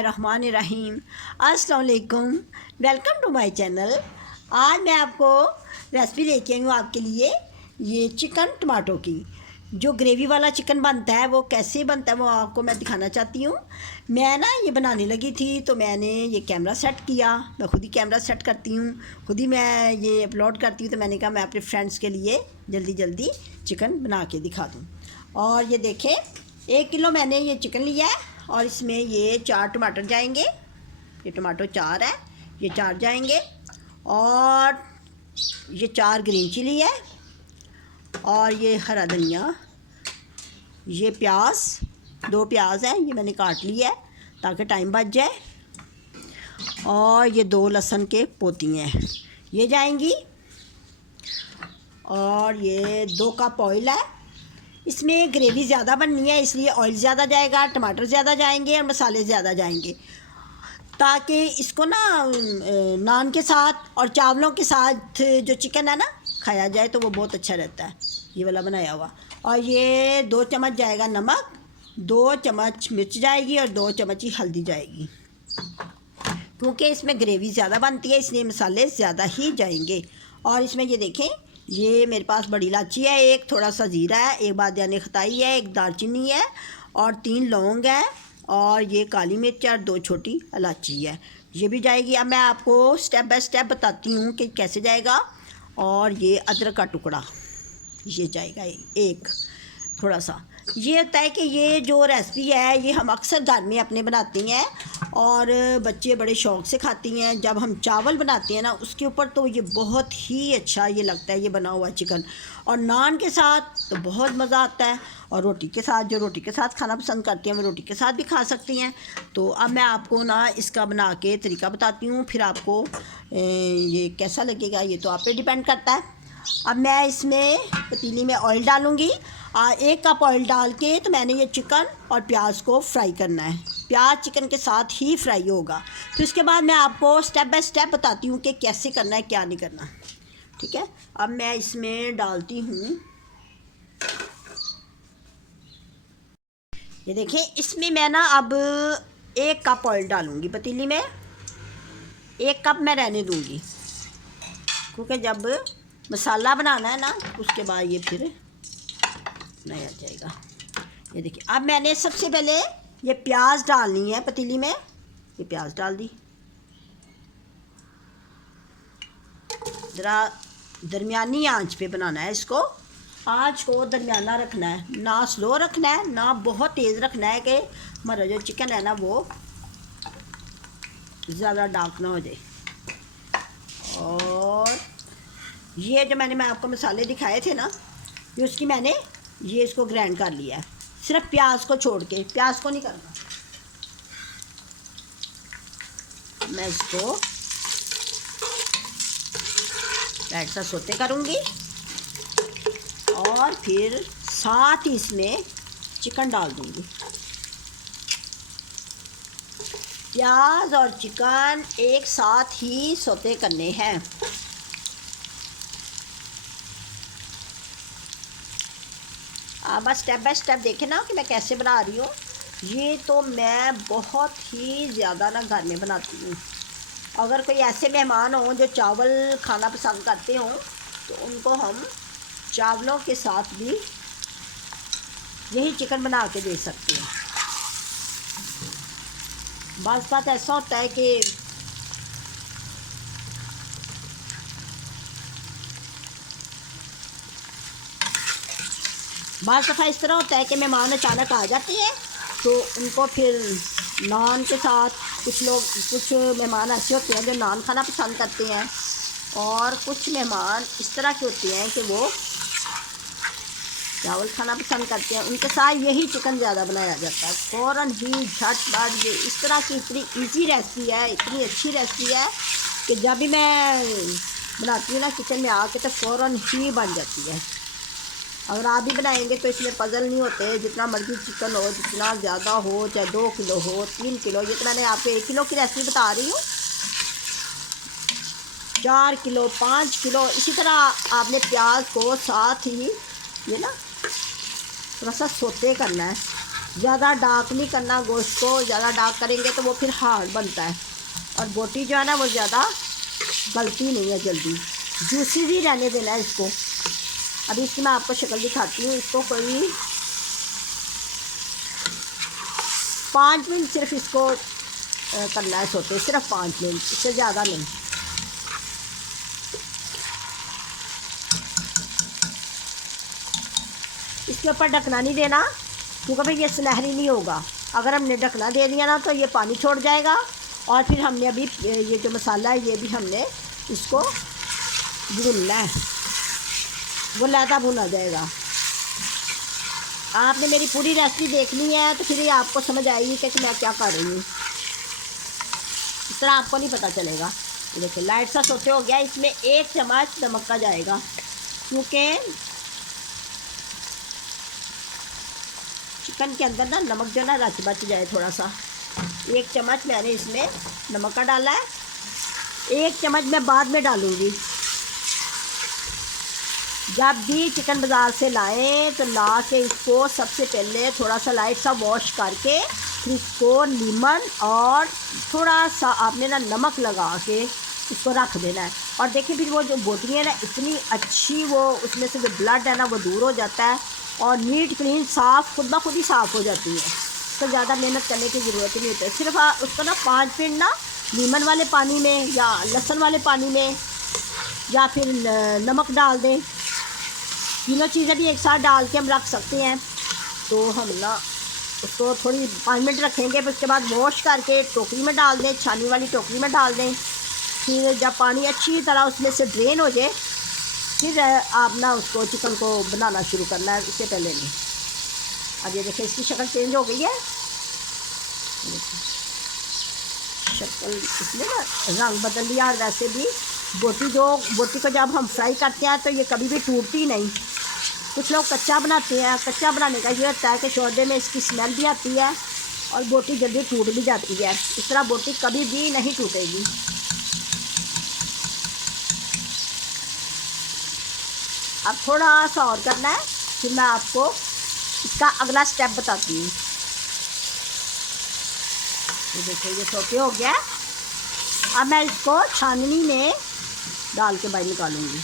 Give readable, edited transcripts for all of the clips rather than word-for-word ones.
बिस्मिल्लाहिर्रहमानिर्रहीम। अस्सलाम वालेकुम, वेलकम टू माय चैनल। आज मैं आपको रेसिपी लेके आई हूँ आपके लिए ये चिकन टमाटो की। जो ग्रेवी वाला चिकन बनता है वो कैसे बनता है वो आपको मैं दिखाना चाहती हूँ। मैं ना ये बनाने लगी थी तो मैंने ये कैमरा सेट किया। मैं खुद ही कैमरा सेट करती हूँ, खुद ही मैं ये अपलोड करती हूँ। तो मैंने कहा मैं अपने फ्रेंड्स के लिए जल्दी जल्दी चिकन बना के दिखा दूँ। और ये देखें, 1 किलो मैंने ये चिकन लिया है और इसमें ये 4 टमाटर जाएंगे। ये टमाटो 4 है, ये 4 जाएंगे। और ये 4 ग्रीन चिली है और ये हरा धनिया, ये प्याज, 2 प्याज हैं, ये मैंने काट लिया है ताकि टाइम बच जाए। और ये 2 लहसुन के पोती हैं, ये जाएंगी। और ये 2 कप ऑयल है। इसमें ग्रेवी ज़्यादा बननी है इसलिए ऑयल ज़्यादा जाएगा, टमाटर ज़्यादा जाएंगे और मसाले ज़्यादा जाएंगे, ताकि इसको ना नान के साथ और चावलों के साथ जो चिकन है ना खाया जाए तो वो बहुत अच्छा रहता है, ये वाला बनाया हुआ। और ये 2 चम्मच जाएगा नमक, 2 चम्मच मिर्च जाएगी और 2 चम्मच ही हल्दी जाएगी। क्योंकि इसमें ग्रेवी ज़्यादा बनती है इसलिए मसाले ज़्यादा ही जाएंगे। और इसमें ये देखें, ये मेरे पास बड़ी इलायची है, एक थोड़ा सा ज़ीरा है, एक बादियानी खताई है, एक दालचीनी है और 3 लौंग है और ये काली मिर्च और 2 छोटी इलायची है, ये भी जाएगी। अब मैं आपको स्टेप बाय स्टेप बताती हूँ कि कैसे जाएगा। और ये अदरक का टुकड़ा ये जाएगा एक थोड़ा सा। ये होता है कि ये जो रेसिपी है ये हम अक्सर घर में अपने बनाते हैं और बच्चे बड़े शौक़ से खाती हैं। जब हम चावल बनाते हैं ना उसके ऊपर तो ये बहुत ही अच्छा ये लगता है, ये बना हुआ चिकन। और नान के साथ तो बहुत मज़ा आता है और रोटी के साथ, जो रोटी के साथ खाना पसंद करते हैं वो रोटी के साथ भी खा सकती हैं। तो अब मैं आपको ना इसका बना के तरीका बताती हूँ, फिर आपको ये कैसा लगेगा ये तो आप पे डिपेंड करता है। अब मैं इसमें पतीली में ऑयल डालूँगी। 1 कप ऑयल डाल के तो मैंने ये चिकन और प्याज को फ्राई करना है। प्याज चिकन के साथ ही फ्राई होगा। फिर उसके बाद मैं आपको स्टेप बाय स्टेप बताती हूँ कि कैसे करना है क्या नहीं करना, ठीक है। अब मैं इसमें डालती हूँ, ये देखें, इसमें मैं ना अब 1 कप ऑयल डालूँगी पतीली में। 1 कप मैं रहने दूँगी क्योंकि जब मसाला बनाना है ना उसके बाद ये फिर नहीं आ जाएगा। ये देखिए, अब मैंने सबसे पहले ये प्याज डालनी है पतीली में। ये प्याज डाल दी, ज़रा दरमियानी आंच पे बनाना है इसको। आंच को दरमियाना रखना है, ना स्लो रखना है ना बहुत तेज़ रखना है कि हमारा जो चिकन है ना वो ज़्यादा डार्क ना हो जाए। और ये जो मैं आपको मसाले दिखाए थे ना, ये उसकी मैंने ये इसको ग्राइंड कर लिया है, सिर्फ प्याज को छोड़ के, प्याज को नहीं करना। मैं इसको लाइट सा सोते करूँगी और फिर साथ ही इसमें चिकन डाल दूँगी। प्याज और चिकन एक साथ ही सोते करने हैं। आप बस स्टेप बाय स्टेप देखें ना कि मैं कैसे बना रही हूँ। ये तो मैं बहुत ही ज़्यादा ना घर में बनाती हूँ। अगर कोई ऐसे मेहमान हों जो चावल खाना पसंद करते हों तो उनको हम चावलों के साथ भी यही चिकन बना के दे सकते हैं। बात ऐसा होता है कि बात दफ़ा इस तरह होता है कि मेहमान अचानक आ जाते हैं तो उनको फिर नान के साथ, कुछ मेहमान ऐसे होते हैं जो नान खाना पसंद करते हैं और कुछ मेहमान इस तरह के होते हैं कि वो चावल खाना पसंद करते हैं। उनके साथ यही चिकन ज़्यादा बनाया जाता है, फ़ौरन ही झटपट। ये इस तरह की इतनी इजी रेसिपी है, इतनी अच्छी रेसिपी है कि जब भी मैं बनाती हूँ ना किचन में आके तो फ़ौरन ही बन जाती है। अगर आप भी बनाएंगे तो इसमें पज़ल नहीं होते, जितना मर्ज़ी चिकन हो, जितना ज़्यादा हो, चाहे 2 किलो हो, 3 किलो। ये तो मैंने आपको 1 किलो की रेसिपी बता रही हूँ। 4 किलो, 5 किलो, इसी तरह आपने प्याज को साथ ही ये ना थोड़ा सा सोते करना है। ज़्यादा डार्क नहीं करना गोश्त को, ज़्यादा डार्क करेंगे तो वो फिर हार्ड बनता है। और बोटी जो है ना वो ज़्यादा गलती नहीं है जल्दी, जूसी भी रहने देना है इसको। अभी इसकी मैं आपको शक्ल दिखाती हूँ। इसको कोई 5 मिनट सिर्फ इसको करना है सोते, सिर्फ 5 मिनट, इससे ज़्यादा नहीं। इसके ऊपर ढकना नहीं देना क्योंकि भाई ये सुनहरी नहीं होगा। अगर हमने ढकना दे दिया ना तो ये पानी छोड़ जाएगा। और फिर हमने अभी ये जो मसाला है ये भी हमने इसको भूनना है, वो लहदा भुना जाएगा। आपने मेरी पूरी रेसिपी देखनी है तो फिर ये आपको समझ आएगी कि मैं क्या कर रही हूँ। इस तरह आपको नहीं पता चलेगा। ये देखिए लाइट सा सोते हो गया। इसमें 1 चम्मच नमक का जाएगा क्योंकि चिकन के अंदर ना नमक जो ना रच बच जाए थोड़ा सा। 1 चम्मच मैंने इसमें नमक का डाला है। 1 चम्मच मैं बाद में डालूँगी। जब भी चिकन बाज़ार से लाएं तो ला के इसको सबसे पहले थोड़ा सा लाइट सा वॉश करके फिर इसको नीमन और थोड़ा सा आपने ना नमक लगा के इसको रख देना है। और देखिए फिर वो जो बोटियाँ है ना इतनी अच्छी, वो उसमें से जो ब्लड है ना वो दूर हो जाता है और नीट क्लीन साफ़ खुद ब खुद ही साफ़ हो जाती है। तो ज़्यादा मेहनत करने की ज़रूरत ही नहीं होती है। सिर्फ उसको ना 5 मिनट ना नीमन वाले पानी में या लहसुन वाले पानी में या फिर नमक डाल दें। तीनों चीज़ें भी एक साथ डाल के हम रख सकते हैं। तो हम ना उसको थोड़ी 5 मिनट रखेंगे, फिर उसके बाद वॉश करके टोकरी में डाल दें, छानी वाली टोकरी में डाल दें। फिर जब पानी अच्छी तरह उसमें से ड्रेन हो जाए फिर आप ना उसको चिकन को बनाना शुरू करना है, इससे पहले नहीं। अब ये देखिए इसकी शक्ल चेंज हो गई है। शक्ल इसमें ना रंग बदल लिया। और वैसे भी बोटी को जब हम फ्राई करते हैं तो ये कभी भी टूटती नहीं। कुछ लोग कच्चा बनाते हैं, कच्चा बनाने का ये होता है कि शोरबे में इसकी स्मेल भी आती है और बोटी जल्दी टूट भी जाती है। इस तरह बोटी कभी भी नहीं टूटेगी। अब थोड़ा सा और करना है, फिर मैं आपको इसका अगला स्टेप बताती हूँ। ये देखिए ये सोते हो गया। अब मैं इसको छाननी में डाल के बाहर निकालूंगी।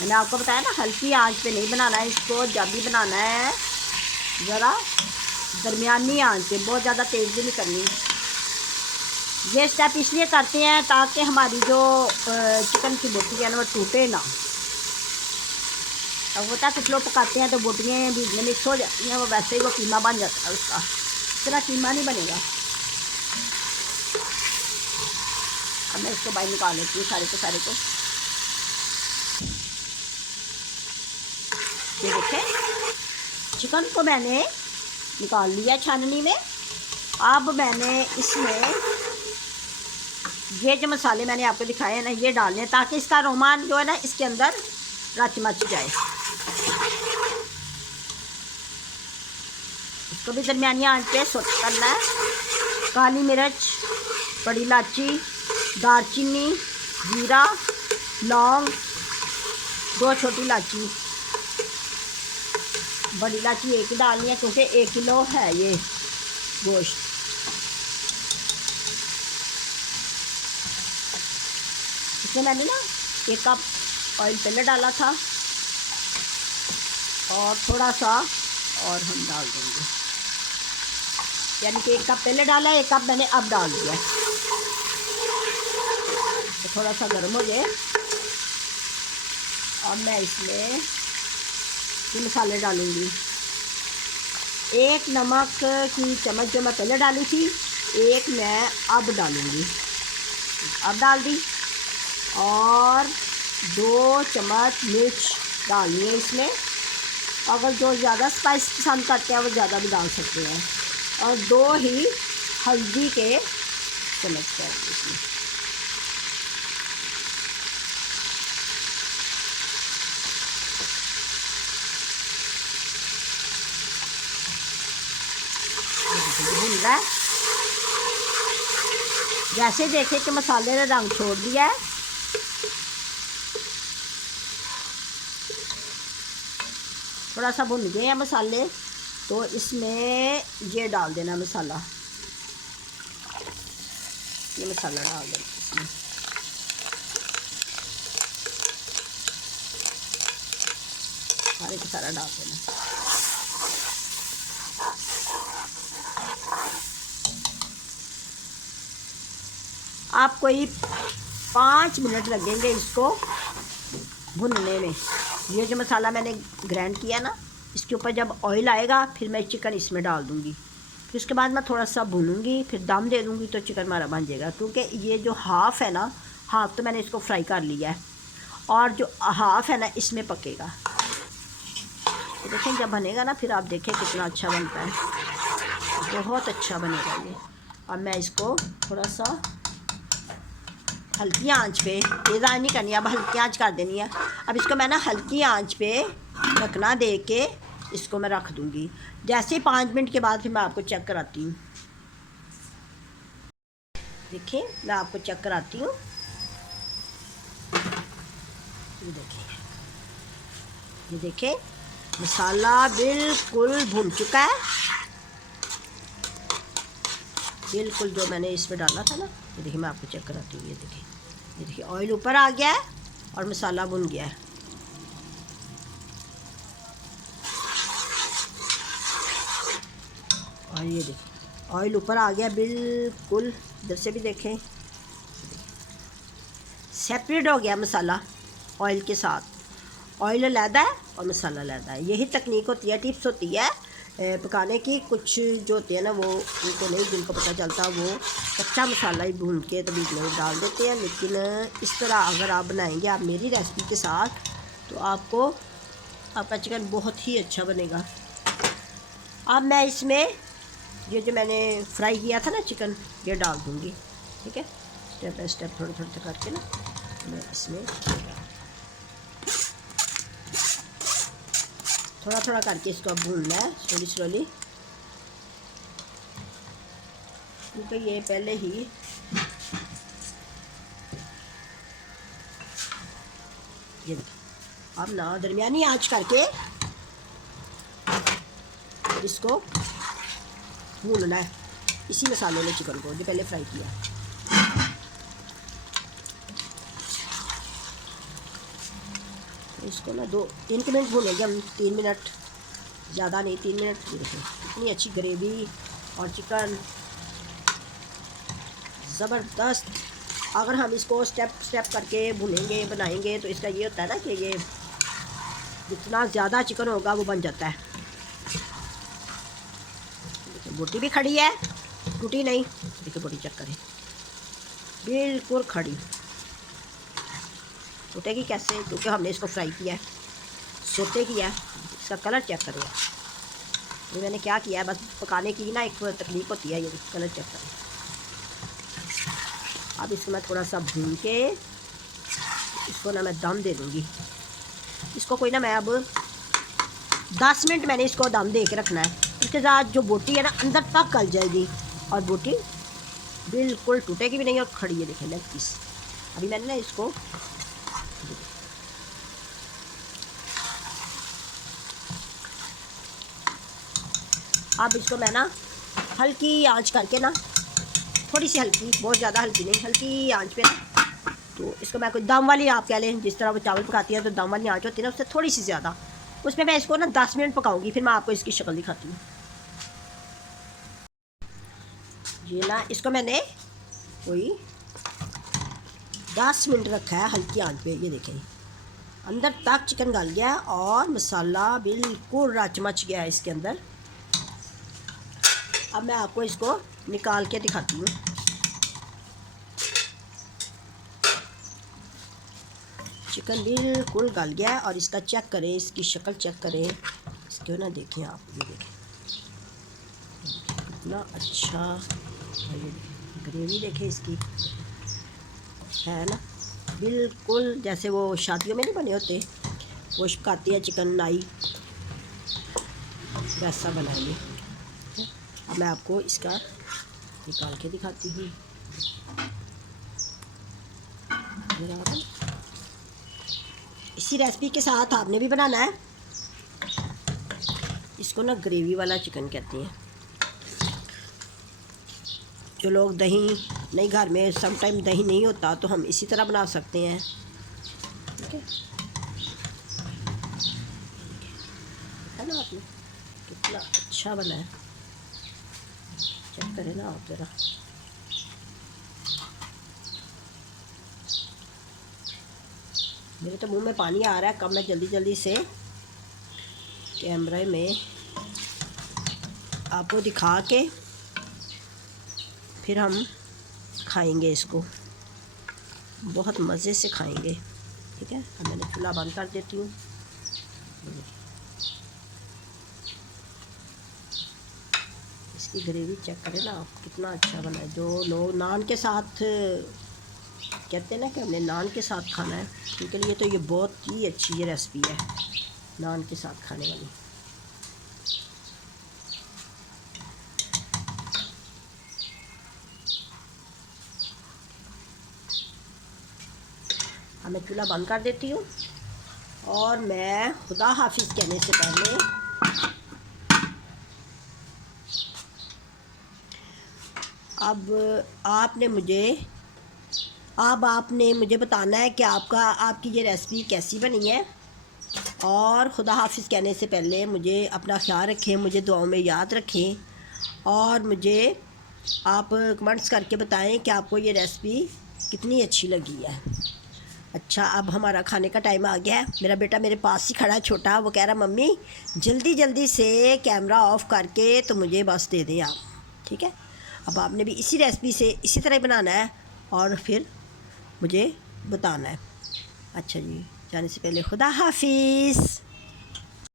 मैंने आपको बताया ना हल्की आंच पे नहीं बनाना है इसको। जब भी बनाना है ज़रा दरमियानी आंच पे, बहुत ज़्यादा तेज़ भी नहीं करनी। ये स्टेप इसलिए करते हैं ताकि हमारी जो चिकन की बोटी है ना वो टूटे ना। अब होता है कुछ लोग पकाते हैं तो बोटियाँ बीच में मिक्स हो जाती हैं, वो वैसे ही वो कीमा बन जाता है उसका। इतना कीमा नहीं बनेगा। अब मैं इसको बाहर निकाल लेती हूँ सारे को। ये देखें चिकन को मैंने निकाल लिया छाननी में। अब मैंने इसमें ये जो मसाले मैंने आपको दिखाए हैं ना ये डालने ताकि इसका रोमान जो है ना इसके अंदर रच मच जाए। इसको भी दरमियानी आंच पे सोट करना है। काली मिर्च, बड़ी इलायची, दालचीनी, जीरा, लौंग, 2 छोटी इलायची, बड़ी इलायची 1 ही डालनी है क्योंकि 1 किलो है ये गोश्त। इसमें मैंने ना 1 कप ऑयल पहले डाला था और थोड़ा सा और हम डाल देंगे, यानी कि 1 कप पहले डाला, 1 कप मैंने अब डाल दिया। तो थोड़ा सा गर्म हो जाए और मैं इसमें ये मसाले डालूँगी। 1 नमक की चम्मच जो मैं पहले डाली थी, 1 मैं अब डालूँगी। अब डाल दी। और 2 चम्मच मिर्च डालनी है इसमें। अगर जो ज़्यादा स्पाइस पसंद करते हैं वो ज़्यादा भी डाल सकते हैं। और 2 ही हल्दी के चम्मच है इसमें। भून रहा है। जैसे देखे कि मसाले ने रंग छोड़ दिया है, थोड़ा सा भुन गए हैं मसाले, तो इसमें ये डाल देना मसाला, ये मसाला डाल देना इसमें। सारे का सारा डाल देना। आप कोई 5 मिनट लगेंगे इसको भुनने में। ये जो मसाला मैंने ग्राइंड किया ना, इसके ऊपर जब ऑयल आएगा फिर मैं चिकन इसमें डाल दूँगी। फिर उसके बाद मैं थोड़ा सा भूनूंगी, फिर दम दे दूँगी तो चिकन हमारा बन जाएगा। क्योंकि ये जो हाफ़ है ना, हाफ़ तो मैंने इसको फ्राई कर लिया है और जो हाफ़ है ना इसमें पकेगा। तो देखें जब बनेगा ना फिर आप देखें कितना अच्छा बनता है, बहुत अच्छा बनेगा ये। अब मैं इसको थोड़ा सा हल्की आंच पे, तेज़ आंच नहीं करनी, अब हल्की आंच कर देनी है। अब इसको मैं ना हल्की आंच पे ढकना दे के इसको मैं रख दूँगी। जैसे 5 मिनट के बाद फिर मैं आपको चेक कराती हूँ। देखिए मैं आपको चेक कराती हूँ। ये देखिए मसाला बिल्कुल भुन चुका है, बिल्कुल जो मैंने इसमें डाला था ना। ये देखिए मैं आपको चेक कराती हूँ। ये देखिए ऑयल ऊपर आ गया है और मसाला भुन गया है। और ये देखिए ऑयल ऊपर आ गया बिल्कुल। इधर से भी देखें, सेपरेट हो गया मसाला ऑयल के साथ। ऑयल अलहदा है और मसाला अलहदा है। यही तकनीक होती है, टिप्स होती है पकाने की। कुछ जो होते हैं ना वो उनको नहीं, जिनको पता चलता वो कच्चा मसाला ही भून के तभी में डाल देते हैं। लेकिन इस तरह अगर आप बनाएंगे आप मेरी रेसिपी के साथ, तो आपका चिकन बहुत ही अच्छा बनेगा। अब मैं इसमें ये जो मैंने फ्राई किया था ना चिकन, ये डाल दूँगी। ठीक है, स्टेप बाय स्टेप थोड़ा थोड़ा करके ना मैं इसमें थोड़ा थोड़ा करके इसको भूनना है स्लोली, क्योंकि ये पहले ही ये अब ना दरमियानी आंच करके इसको भूनना है इसी मसाले में चिकन को जो पहले फ्राई किया। इसको ना 2-3 मिनट भूनेंगे हम, 3 मिनट, ज़्यादा नहीं 3 मिनट। ये देखिए इतनी अच्छी ग्रेवी और चिकन ज़बरदस्त। अगर हम इसको स्टेप स्टेप करके भुनेंगे बनाएंगे तो इसका ये होता है ना कि ये जितना ज़्यादा चिकन होगा वो बन जाता है। देखिए बोटी भी खड़ी है, टूटी नहीं। देखिए बोटी चेक करें, बिल्कुल खड़ी। टूटेगी कैसे? क्योंकि हमने इसको फ्राई किया है, सोते किया है। इसका कलर चेक करें। ये मैंने क्या किया है, बस पकाने की ना एक तकनीक होती है। ये कलर चेक करें। अब इसको मैं थोड़ा सा भून के इसको ना मैं दम दे दूँगी। इसको कोई ना मैं अब 10 मिनट मैंने इसको दम दे के रखना है। इसके साथ जो बोटी है ना अंदर तक गल जाएगी और बोटी बिल्कुल टूटेगी भी नहीं और खड़ी है। देखें लेग पीस। अभी मैंने ना इसको अब इसको मैं ना हल्की आंच करके ना, थोड़ी सी हल्की, बहुत ज़्यादा हल्की नहीं, हल्की आंच पे ना, तो इसको मैं कोई दम वाली आप कह लें, जिस तरह वो चावल पकाती है तो दम वाली आंच होती है ना, उससे थोड़ी सी ज़्यादा, उसमें मैं इसको ना 10 मिनट पकाऊंगी। फिर मैं आपको इसकी शक्ल दिखाती हूँ। ये ना इसको मैंने कोई 10 मिनट रखा है हल्की आंच पे। ये देखें अंदर तक चिकन गल गया और मसाला बिल्कुल रच मच गया है इसके अंदर। अब मैं आपको इसको निकाल के दिखाती हूँ। चिकन बिल्कुल गल गया है और इसका चेक करें, इसकी शक्ल चेक करें, इसको ना देखें आप। ये देखें कितना अच्छा, ये ग्रेवी देखें इसकी, है ना बिल्कुल जैसे वो शादियों में नहीं बने होते, वो पकाती है चिकन नाई, वैसा बनाएंगे। अब मैं आपको इसका निकाल के दिखाती हूँ। इसी रेसिपी के साथ आपने भी बनाना है। इसको ना ग्रेवी वाला चिकन कहते हैं। जो लोग दही नहीं, घर में सम टाइम दही नहीं होता, तो हम इसी तरह बना सकते हैं। ठीक है ना, आपने कितना अच्छा बना है, चेक करें ना आप ज़रा। मेरे तो मुंह में पानी आ रहा है, कब मैं जल्दी जल्दी से कैमरे में आपको दिखा के फिर हम खाएंगे इसको, बहुत मज़े से खाएंगे। ठीक है, अब मैंने चूल्हा बंद कर देती हूँ। इसकी ग्रेवी चेक करें ना आप, कितना अच्छा बना है। जो लोग नान के साथ कहते हैं ना कि हमने नान के साथ खाना है, उनके लिए तो ये बहुत ही अच्छी ये रेसिपी है, नान के साथ खाने वाली। अब मैं चूल्हा बंद कर देती हूँ और मैं खुदा हाफिज़ कहने से पहले अब आपने मुझे बताना है कि आपकी ये रेसिपी कैसी बनी है। और खुदा हाफिज़ कहने से पहले मुझे अपना ख्याल रखें, मुझे दुआओं में याद रखें, और मुझे आप कमेंट्स करके बताएं कि आपको ये रेसिपी कितनी अच्छी लगी है। अच्छा, अब हमारा खाने का टाइम आ गया है। मेरा बेटा मेरे पास ही खड़ा है, छोटा, वो कह रहा मम्मी जल्दी जल्दी से कैमरा ऑफ़ करके तो मुझे बस दे दें आप। ठीक है, अब आपने भी इसी रेसिपी से इसी तरह बनाना है और फिर मुझे बताना है। अच्छा जी, जाने से पहले खुदा हाफिज़।